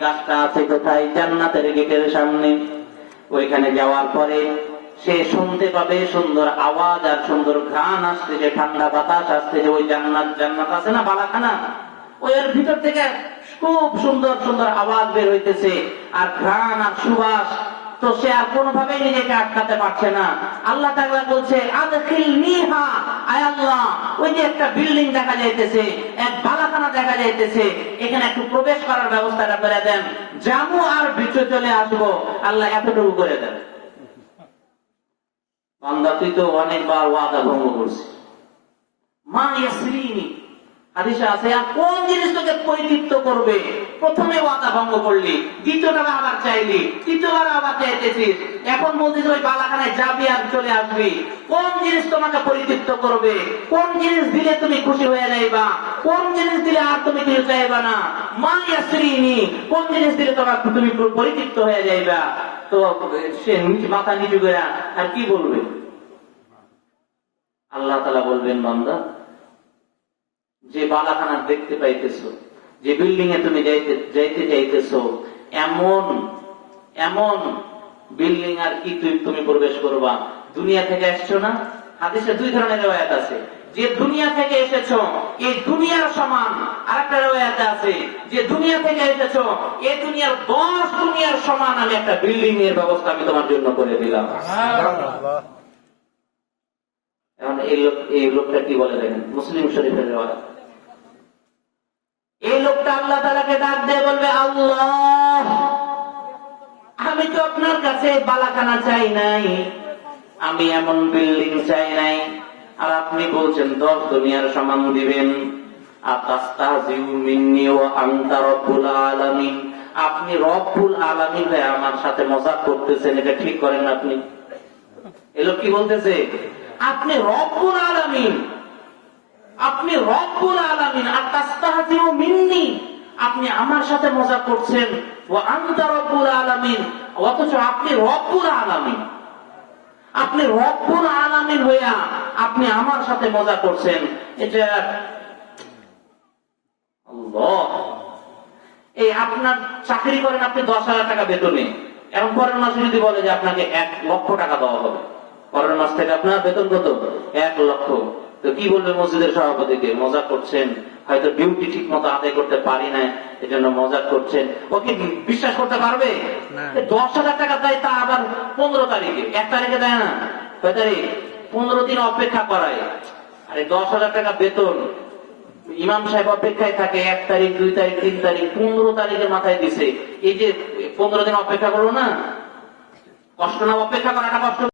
গাছটা আছে কোথায়? জান্নাতের গেটের সামনে। ওইখানে যাওয়ার পরে সে শুনতে পাবে সুন্দর আওয়াজ আর সুন্দর ঘ্রাণ আসতেছে, ঠান্ডা বাতাস আসতেছে। ওই জান্নাত জান্নাত আছে না বালাখানা? ওই ভিতর থেকে খুব সুন্দর সুন্দর আওয়াজ বের হইতেছে আর ঘ্রাণ আর সুবাস। তো সে আর কোনোভাবেই নিজেকে আটকাতে পারছে না। আল্লাহ তাআলা বলছে আদখিল নিহা আয় ওই যে একটা বিল্ডিং দেখা যাইতেছে, এক বালাখানা দেখা যাইতেছে, এখানে একটু প্রবেশ করার ব্যবস্থাটা করে দেন। জামু আর বিচে চলে আসব, আল্লাহ এতটুকু করে দেন। বান্দা তুই তো অনেকবার ওয়াদা ভঙ্গ করছিস মা ইয়াসরিনি হাদিসে আছে কোন জিনিস তোকে পরিতৃপ্ত করবে? প্রথমে ওয়াদা ভঙ্গ করলি আবার চাইলি, তৃতীয়বার আবার চাইতেছিস। এখন বলছিস ওই বালাখানায় যাবি আর চলে আসবি। কোন জিনিস তোমাকে পরিতৃপ্ত করবে? কোন জিনিস দিলে তুমি খুশি হয়ে যাইবা? কোন জিনিস দিলে আর তুমি কিছু চাইবা না? মা ইয়াসরিনি, কোন জিনিস দিলে তোমার তুমি পরিতৃপ্ত হয়ে যাইবা? তো সে মাথা নিচু করে, আর কি বলবে? আল্লাহ তালা বলবেন, বান্দা যে বালাখানা দেখতে পাইতেছো যে বিল্ডিং এ তুমি যাইতে যাইতে চাইতেছো এমন এমন বিল্ডিং আর কি তুমি প্রবেশ করবা। দুনিয়া থেকে আসছো না? হাদিসে দুই ধরনের রেওয়ায়াত আছে। যে দুনিয়া থেকে এসেছ এই দুনিয়ার সমান। আরেকটা রেওয়ায়াতে আছে যে দুনিয়া থেকে এসেছ এই দুনিয়ার দশ দুনিয়ার সমান আমি একটা বিল্ডিং এর ব্যবস্থা আমি তোমার জন্য করে দিলাম। এখন এই লোক এই লোকটা কি বলে দেখেন? মুসলিম শরীফের রেওয়ায়াত। আল্লাহ তালাকে ডাক দিয়ে বলবে, আল্লাহ, আমি তো আপনার কাছে চাই নাই। আমি এমন বিল্ডিং চাই নাই। আর আপনি বলছেন, দশ দুনিয়ার সমান দিবেন। আপনি আমার সাথে মজাক করতেছেন, এটা ঠিক করেন আপনি? এলো কি বলতেছে? আপনি রব্বুল আলামিন। আপনি রব্বুল আলামিন আর তাস্তাহজিউ মিন্নি। আপনি আমার সাথে মজা করছেন। ও আনতা রব্বুল আলামিন। অথচ আপনি রব্বুল আলামিন। আপনি রব্বুল আলামিন হইয়া আপনি আমার সাথে মজা করছেন। এটা আল্লাহ। এই আপনার চাকরি করেন আপনি দশ হাজার টাকা বেতনে। এখন পরের মাসে যদি বলে যে আপনাকে এক লক্ষ টাকা দেওয়া হবে, পরের মাস থেকে আপনার বেতন কত? এক লক্ষ। তো কি বলবে মসজিদের সভাপতিকে? মজা করছেন। হয়তো ডিউটি ঠিক মতো আদায় করতে পারি না এজন্য মজা করছেন। ও কি বিশ্বাস করতে পারবে? দশ হাজার টাকা দেয় তা আবার পনেরো তারিখে। এক তারিখে দেয় না। কয় তারিখ? পনেরো দিন অপেক্ষা করায়। আরে দশ হাজার টাকা বেতন। ইমাম সাহেব অপেক্ষায় থাকে এক তারিখ দুই তারিখ তিন তারিখ পনেরো তারিখের মাথায় দিছে। এই যে পনেরো দিন অপেক্ষা করল না? কষ্ট না অপেক্ষা করাটা কষ্ট